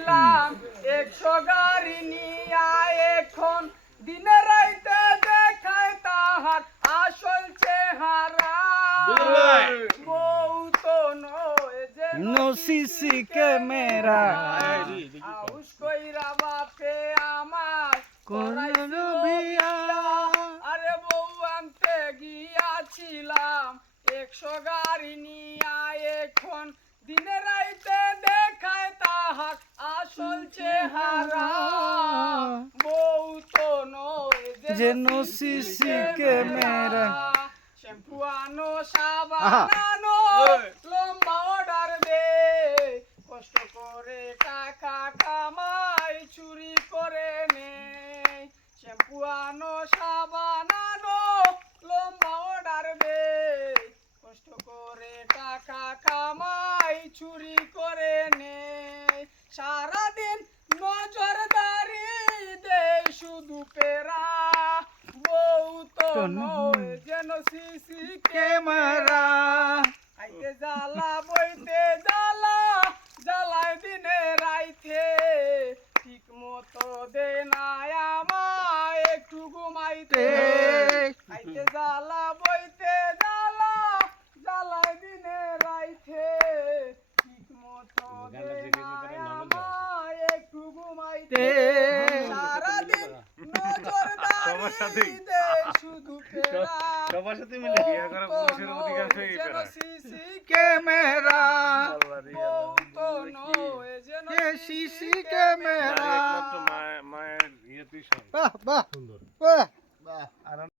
গিয়াছিলাম 100 গাড়ি নিয়া এখন দিনে রাইতে দেখায় তাহার আসল চেহারা বউ তো নয় যে সিসি ক্যামেরা আউস কইরা বাপে আমার করল বিয়া। আরে বউ আনতে গিয়াছিলাম 100 গাড়ি নিয়া এখন দিনে রাইতে দেখায় তাহার আসল চেহারা বউ তো নয় যেন সিসি ক্যামেরা। শ্যাম্পু আনো সাবান আনো লম্বা অর্ডার দে কষ্ট করে টাকা কামাই চুরি করে নে শ্যাম্পু আনো সাবান আনো লম্বা অর্ডার দে কষ্ট করে টাকা কামাই চুরি করে নে সারাদিন নজরদারি দে শুধু পেরা বউ তো নয় যেন সিসি ক্যামেরা আইতে জ্বালা বইতে জ্বালা জ্বালায় দিনে রাইতে ঠিক মতো দে না আমায় একটু ঘুমাইতে আইতে জ্বালা বইতে জ্বালা জ্বালায় দিনে রাইতে ঠিক মতো দে না আমায় একটু ঘুমাইতে সারাদিন নজরদারি দে শুধু পেরা সবার সাথে মিলে বিয়ে করা পুরুষের অধিকাংশ এই পেরা সিসি ক্যামেরা বউ তো নয় যেন সিসি ক্যামেরা। একমাত্র মায়ের ইয়েতেই বাহ বাহ সুন্দর বাহ বাহ।